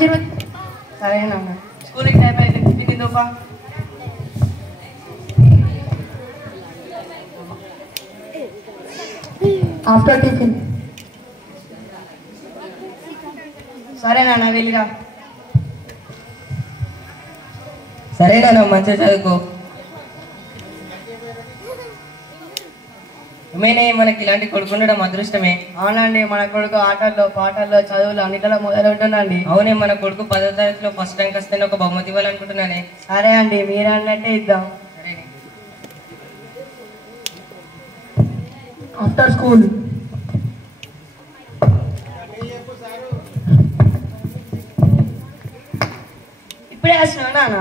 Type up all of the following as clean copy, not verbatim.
ఆశీర్వాద్. సరేనా స్కూల్కి టైం అయితే తిందుపా. After tiffin. సరేనా వెళ్ళిరా. సరేనా మంచిగా చదువుకో. ఏమైనా మనకి ఇలాంటి కొడుకుండడం అదృష్టమే. అవునండి, మన కొడుకు ఆటల్లో పాటల్లో చదువులు అన్నిటిలో మొదలుంటుందండి. అవునే, మన కొడుకు 10వ తరగతిలో ఫస్ట్ ర్యాంక్ వస్తేనే ఒక బహుమతి ఇవ్వాలనుకుంటున్నానే. సరే అండి, మీరు అన్నట్టే ఇద్దాం. After school. ఇప్పుడే వస్తున్నా నాన్న.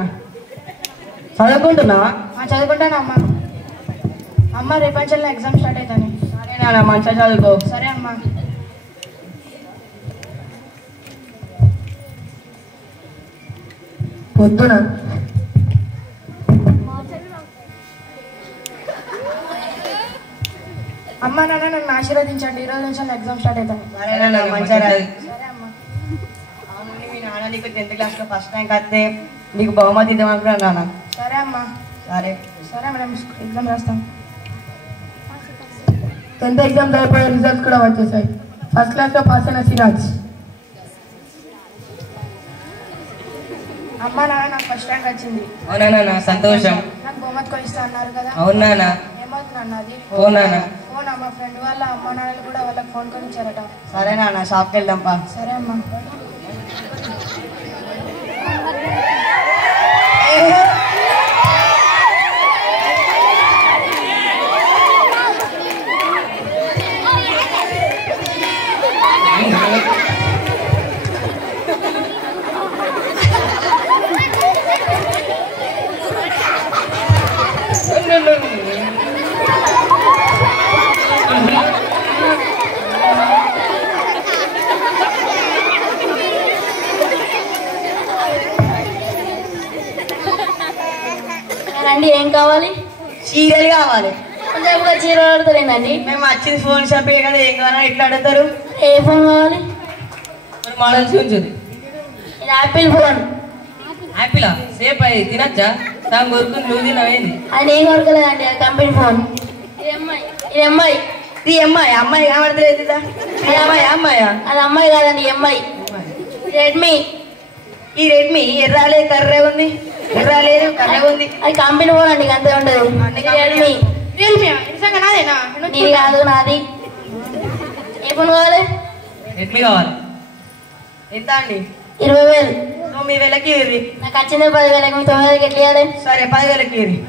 చదువుకుంటున్నావా? చదువుకుంటాను అమ్మ. అమ్మ రేపంచల్లో ఎగ్జామ్ స్టార్ట్ అవుతాను. సరే నాన్న, మంచిగా చదువుకో. సరే అమ్మ. పొద్దున అమ్మ నాన్న నన్ను ఆశీర్వదించండి. ఈరోజు నుంచి ఎగ్జామ్ స్టార్ట్ అవుతాను. సరే నాన్న, మంచిగా రాయి. సరే అమ్మ. అవునండి, మీ నాన్న నీకు 10th క్లాస్లో ఫస్ట్ ర్యాంక్ వస్తే నీకు బహుమతి ఇద్దామనుకున్నాను నాన్న. సరే అమ్మ. సరే సరే మేడం, ఎగ్జామ్ రాస్తాం. 10th ఎగ్జామ్స్ అయిపోయే రిజల్ట్స్ కూడా వచ్చేసాయి. ఫస్ట్ క్లాస్లో పాస్ అయిన సిరాజ్. అమ్మ నాన్న నాకు ఫస్ట్ ర్యాంక్ వచ్చింది. అవునా నాన్న, సంతోషం. నాకు బహుమతి కొనిస్తా అన్నారు కదా. అవునా నాన్న. ఏమవుతుంది అన్నది? ఫోన్ నాన్న. ఫోన్ మా ఫ్రెండ్ వాళ్ళ అమ్మ నాన్నలు కూడా వాళ్ళకి ఫోన్ కొనిచ్చారట. సరే నాన్న, షాప్కి వెళ్దాంపా. సరే అమ్మ. అండి ఏం కావాలి? చీరలు కావాలి. కొంచెం చీర అడుగుతారేనండి. మేము వచ్చింది ఫోన్ షాపే కదా, ఏం కావాలని ఎట్లా అడుగుతారు? ఏ ఫోన్ కావాలి? మోడల్స్ ఉంచుది. ఇది యాపిల్ ఫోన్. యాపిలా? సేపు అది తినచ్చా? దాని కొరకు నువ్వు తినవేంది? అది ఏం కొరకలేదండి, అది కంపెనీ ఫోన్. ఇది అమ్మాయి. ఇది అమ్మాయి. ఇది అమ్మాయి. అమ్మాయి కనబడతలేదు. ఇది అమ్మాయి. అమ్మాయా? అది అమ్మాయి కాదండి, అమ్మాయి. రెడ్మీ. ఈ రెడ్మీ ఎర్రాలేదు, కర్రే ఉంది. ఎర్రాలేదు, కర్రే ఉంది. అది కంపెనీ ఫోన్ అండి, అంతే ఉండదు. రెడ్మీ. నిజంగా నాదేనా? నీది కాదు, నాది. ఏ ఫోన్ కావాలి? రెడ్మీ కావాలి. ఎంత అండి? 20,000. 9,000కి ఇర్రి. నాకు వచ్చింది 10,000. మీకు 9,000 ఎట్లా ఇవ్వాలి? సరే, 10,000కి ఇర్రి.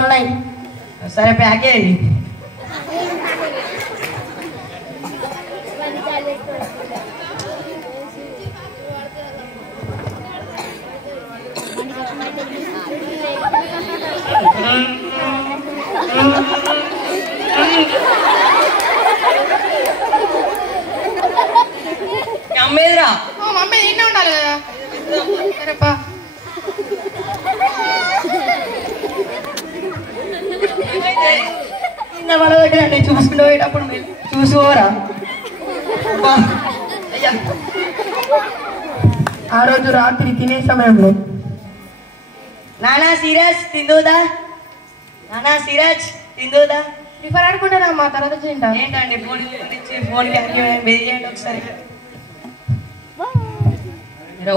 ఉన్నాయి. సరే, ప్యాక్ చేయండి. అమ్మేదిరా. మమ్మీ నిన్నే ఉండాలి కదా. సరేపా. నిన్న పడబెట్టినండి, చూసుకుంటూ పోయేటప్పుడు చూసుకోరా. ఆ రోజు రాత్రి తినే సమయంలో నానా సిరాజ్ తిందుదా? నానా సిరాజ్ తిందుదా? ప్రిఫర్ ఆడుకుంటారా మా తర్వాత తింటా. ఏంటండి ఫోన్ ఇచ్చి ఫోన్కి బిజీ చేయండి ఒకసారి.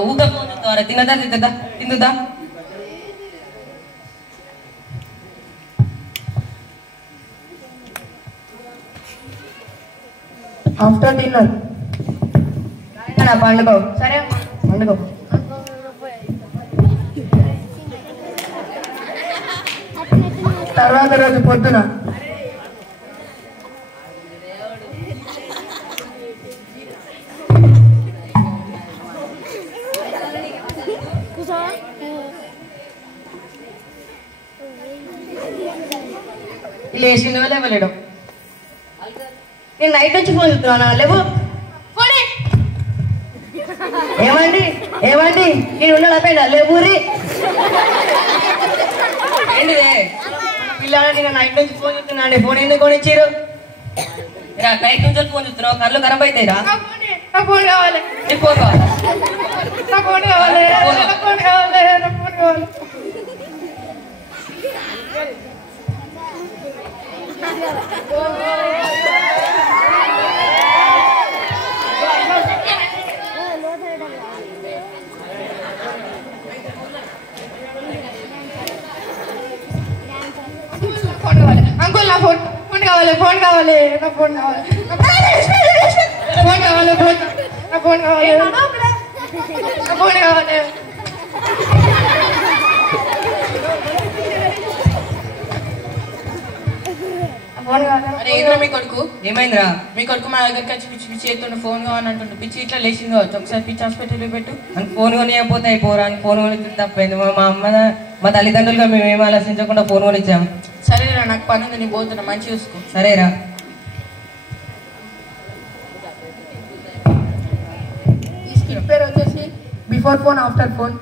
ఊగా ఫోన్ చూస్తావారా? తినదా తిందా తిందుదా? After dinner. పండుగ. సరే పండుగ. తర్వాత రోజు పొద్దున లేచిండో లేవలేడు. నేను నైట్ నుంచి ఫోన్ చూస్తున్నానా? లేవు. ఏమండి ఏమండి నేను ఉన్నాడు అబ్బాయి లేవురి. ఏంటిదే? పిల్లలు నేను నైట్ నుంచి ఫోన్ చూస్తున్నాండి. ఫోన్ ఎందుకు కొనిచ్చారు? నైట్ నుంచి ఫోన్ చూస్తున్నావు, కళ్ళు ఖరాబ్ అవుతాయిరా. నా ఫోన్ కావాలి నీకు ఫోన్ కావాలా నా ఫోన్ కావాలి నా ఫోన్ కావాలి నా ఫోన్ కావాలి అంకుల్ నా ఫోన్ కావాలి ఫోన్ కావాలి నా ఫోన్ కావాలి ఫోన్ కావాలి నా ఫోన్ కావాలి నా ఫోన్ కావాలి అరే ఏంద్రా మీ కొడుకు ఏమైందిరా మీ కొడుకు మా దగ్గరికి వచ్చి పిచ్చి పిచ్చి చేస్తుండే ఫోన్ కావాలని అంటుండే పిచ్చి ఇట్లా లేచింది కావచ్చు ఒకసారి పిచ్చి హాస్పిటల్లో పెట్టు అని ఫోన్ కొనియకపోతే అయిపోరా అని ఫోన్ కొని తప్పైంది మా అమ్మ మా తల్లిదండ్రులుగా మేము ఏం ఆలోచించకుండా ఫోన్ కొని ఇచ్చాము సరేరా నాకు పని ఉంది నీ పోతున్నా మంచి చూసుకో సరేరా ఈ స్కిట్ పేరు వచ్చేసి బిఫోర్ ఫోన్ ఆఫ్టర్ ఫోన్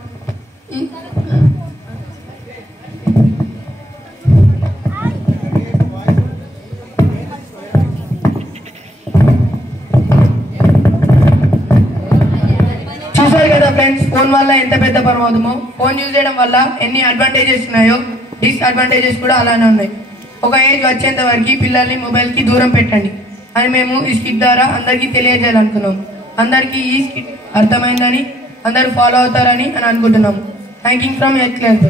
చూసారు కదా ఫ్రెండ్స్ ఫోన్ వల్ల ఎంత పెద్ద ప్రమాదమో ఫోన్ యూజ్ చేయడం వల్ల ఎన్ని అడ్వాంటేజెస్ ఉన్నాయో డిస్అడ్వాంటేజెస్ కూడా అలానే ఉన్నాయి ఒక ఏజ్ వచ్చేంత వరకు పిల్లల్ని మొబైల్కి దూరం పెట్టండి అని మేము ఈ స్కిట్ ద్వారా అందరికీ తెలియజేయాలనుకున్నాం అందరికీ ఈ స్కిట్ అర్థమైందని అందరూ ఫాలో అవుతారని అనుకుంటున్నాము thank you from eighth class.